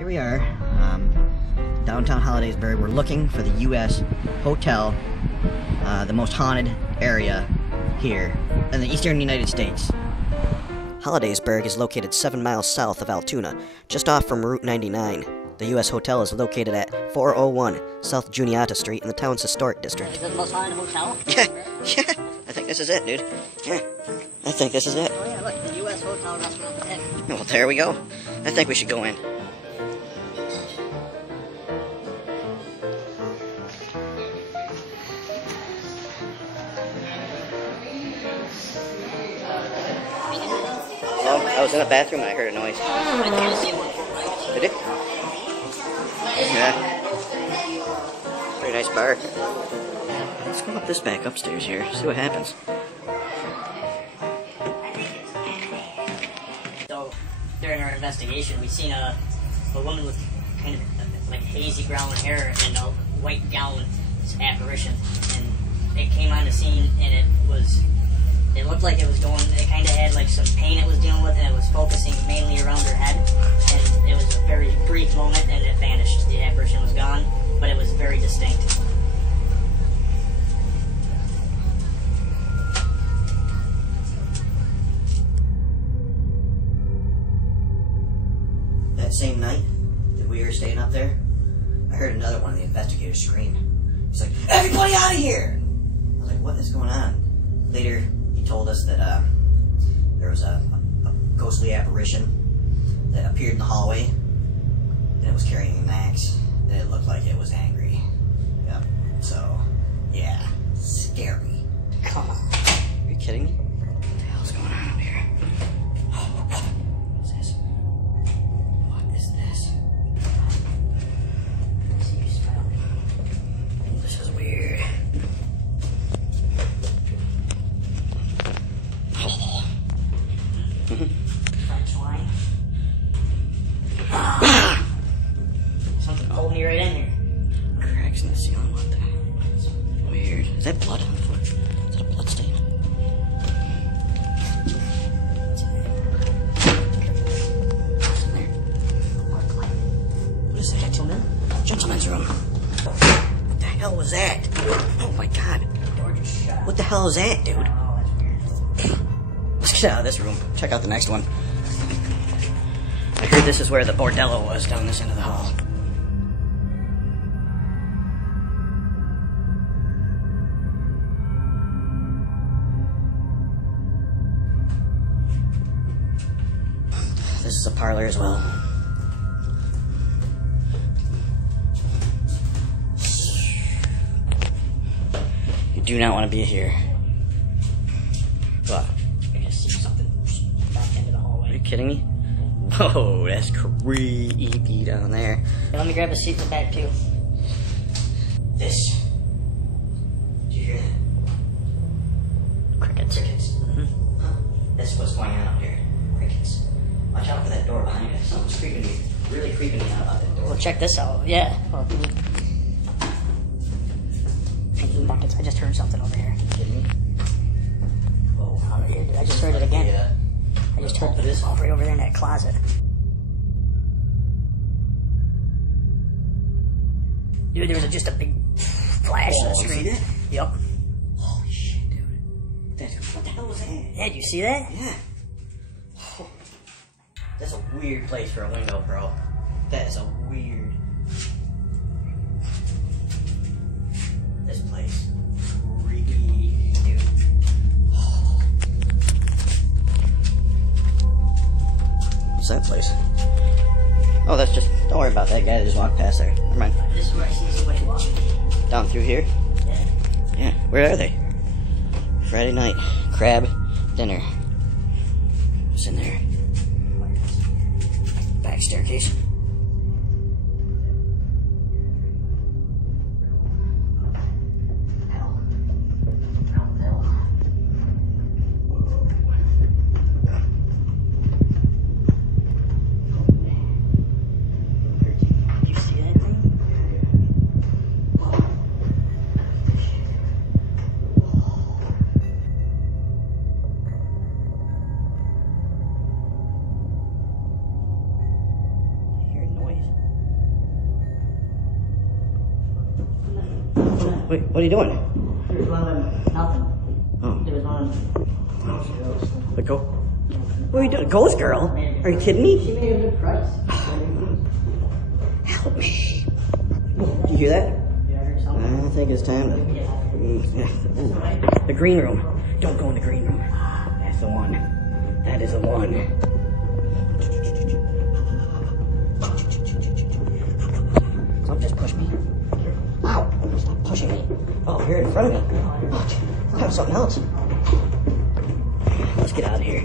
Here we are, downtown Hollidaysburg. We're looking for the U.S. hotel, the most haunted area here in the eastern United States. Hollidaysburg is located 7 miles south of Altoona, just off from Route 99. The U.S. hotel is located at 401 South Juniata Street in the town's historic district. Is it the most haunted hotel? Yeah, I think this is it, dude. Yeah, I think this is it. Oh yeah, look, the U.S. hotel restaurant. Well, there we go. I think we should go in. Oh, I was in the bathroom and I heard a noise. Did it? Yeah. Pretty nice bar. Let's go up this back upstairs here, see what happens. So, during our investigation, we seen a woman with kind of like hazy brown hair and a white gown apparition. And it came on the scene and it looked like it was going, it kind of had like some pain it was dealing with, and it was focusing mainly around her head. And it was a very brief moment and it vanished. The apparition was gone, but it was very distinct. That same night that we were staying up there, I heard another one of the investigators scream. He's like, "Everybody out of here!" I was like, what is going on? Later, he told us that there was a ghostly apparition that appeared in the hallway, and it was carrying an axe, and it looked like it was angry. Yep. So, yeah, scary. Come on. Are you kidding me? What the hell's going on up here? What's this? What is this? This is weird. French wine. Something pulled me right in here. Cracks in the ceiling. What the? It's weird. Is that blood on the floor? Is that a blood stain? What is that? Gentlemen? Gentleman's room. What the hell was that? Oh my god. Door just shut. What the hell is that, dude? Oh, that's weird. Let's get out of this room. Check out the next one. I heard this is where the bordello was, down this end of the hall. This is a parlor as well. You do not want to be here. What? I just see something back into the Are hallway. you kidding me? Whoa, that's creepy down there. Let me grab a seat in the back too. This. Did you hear that? Crickets. Crickets. Huh? That's what's going on up here. Crickets. Watch out for that door behind you. Something's creeping me. Really creeping me out about that door. Well, check this out. Yeah. Well, buckets. I just heard something over here. Are you kidding me? Whoa. I just heard it again. Yeah. I just heard it right over there in that closet. Dude, there was just a big flash on the You screen. see that? Yep. Holy shit, dude. What the hell was that? Yeah, did you see that? Yeah. Oh. That's a weird place for a window, bro. That is a weird. This place. Creepy, dude. Oh. What's that place? Oh, that's just. Don't worry about that guy that just walked past there. Never mind. This is where I see somebody walking. Down through here? Yeah. Yeah. Where are they? Friday night. Crab dinner. What's in there? Back staircase. Did you see that thing? Wait, what are you doing? There was one of them, nothing. Oh. There was one of them. The ghost? What are you doing? Ghost girl? Are you kidding me? She made a good price. Help me. Do you hear that? Yeah, I heard something. I think it's time to... Ooh. The green room. Don't go in the green room. That's the one. That is the one. Don't just push me. Ow! Stop pushing me. Oh, you're in front of me. Oh, that was something else. Let's get out of here.